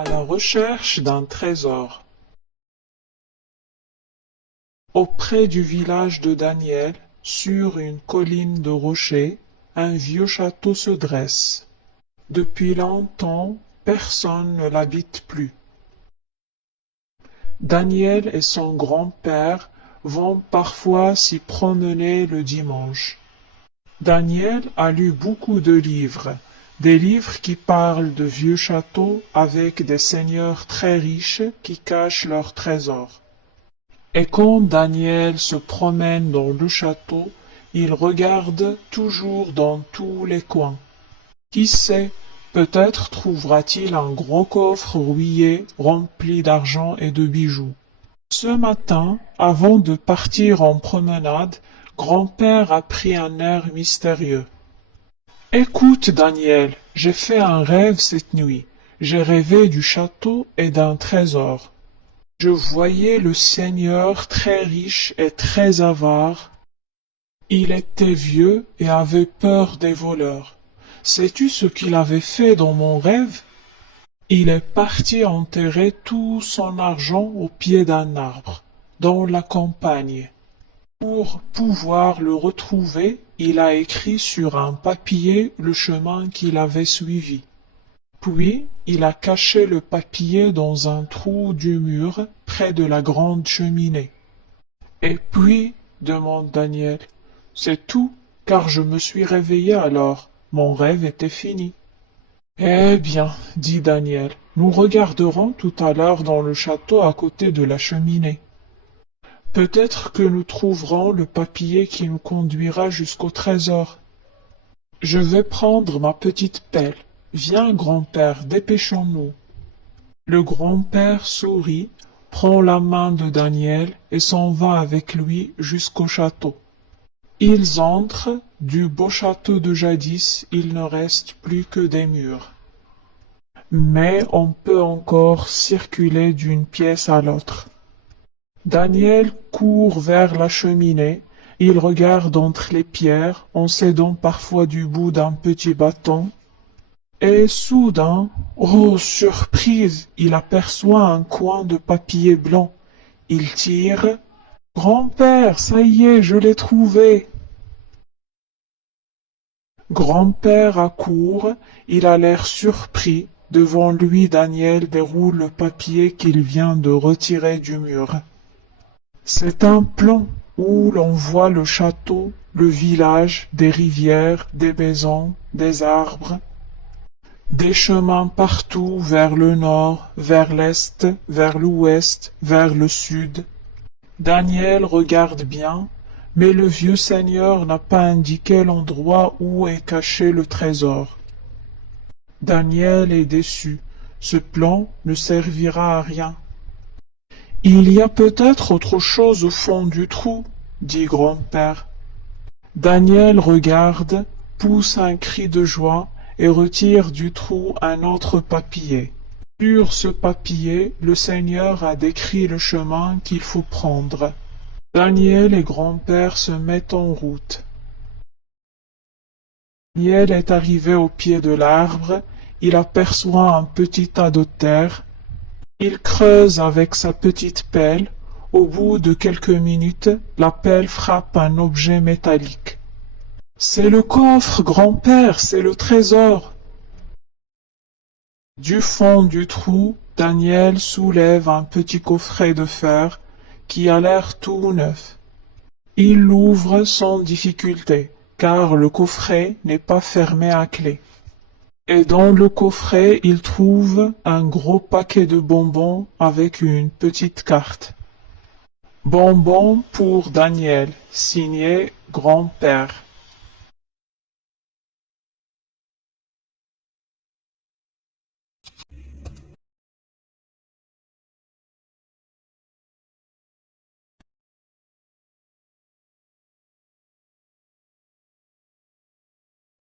À la recherche d'un trésor. Auprès du village de Daniel, sur une colline de rochers, un vieux château se dresse. Depuis longtemps, personne ne l'habite plus. Daniel et son grand-père vont parfois s'y promener le dimanche. Daniel a lu beaucoup de livres, des livres qui parlent de vieux châteaux avec des seigneurs très riches qui cachent leurs trésors. Et quand Daniel se promène dans le château, il regarde toujours dans tous les coins. Qui sait, peut-être trouvera-t-il un gros coffre rouillé rempli d'argent et de bijoux. Ce matin, avant de partir en promenade, grand-père a pris un air mystérieux. Écoute, Daniel, j'ai fait un rêve cette nuit. J'ai rêvé du château et d'un trésor. Je voyais le seigneur très riche et très avare. Il était vieux et avait peur des voleurs. Sais-tu ce qu'il avait fait dans mon rêve? Il est parti enterrer tout son argent au pied d'un arbre, dans la campagne. Pour pouvoir le retrouver, il a écrit sur un papier le chemin qu'il avait suivi. Puis, il a caché le papier dans un trou du mur près de la grande cheminée. Et puis, demande Daniel, c'est tout, car je me suis réveillé alors. Mon rêve était fini. Eh bien, dit Daniel, nous regarderons tout à l'heure dans le château à côté de la cheminée. Peut-être que nous trouverons le papier qui nous conduira jusqu'au trésor. Je vais prendre ma petite pelle. Viens, grand-père, dépêchons-nous. Le grand-père sourit, prend la main de Daniel et s'en va avec lui jusqu'au château. Ils entrent, du beau château de jadis, il ne reste plus que des murs. Mais on peut encore circuler d'une pièce à l'autre. Daniel court vers la cheminée, il regarde entre les pierres en s'aidant parfois du bout d'un petit bâton, et soudain, oh surprise, il aperçoit un coin de papier blanc. Il tire. Grand-père, ça y est, je l'ai trouvé. Grand-père accourt, il a l'air surpris. Devant lui, Daniel déroule le papier qu'il vient de retirer du mur. C'est un plan où l'on voit le château, le village, des rivières, des maisons, des arbres, des chemins partout vers le nord, vers l'est, vers l'ouest, vers le sud. Daniel regarde bien, mais le vieux seigneur n'a pas indiqué l'endroit où est caché le trésor. Daniel est déçu. Ce plan ne servira à rien. Il y a peut-être autre chose au fond du trou, dit grand-père. Daniel regarde, pousse un cri de joie et retire du trou un autre papier. Sur ce papier, le Seigneur a décrit le chemin qu'il faut prendre. Daniel et grand-père se mettent en route. Daniel est arrivé au pied de l'arbre, il aperçoit un petit tas de terre. Il creuse avec sa petite pelle. Au bout de quelques minutes, la pelle frappe un objet métallique. C'est le coffre, grand-père, c'est le trésor. Du fond du trou, Daniel soulève un petit coffret de fer qui a l'air tout neuf. Il l'ouvre sans difficulté, car le coffret n'est pas fermé à clé. Et dans le coffret, il trouve un gros paquet de bonbons avec une petite carte. Bonbons pour Daniel, signé grand-père.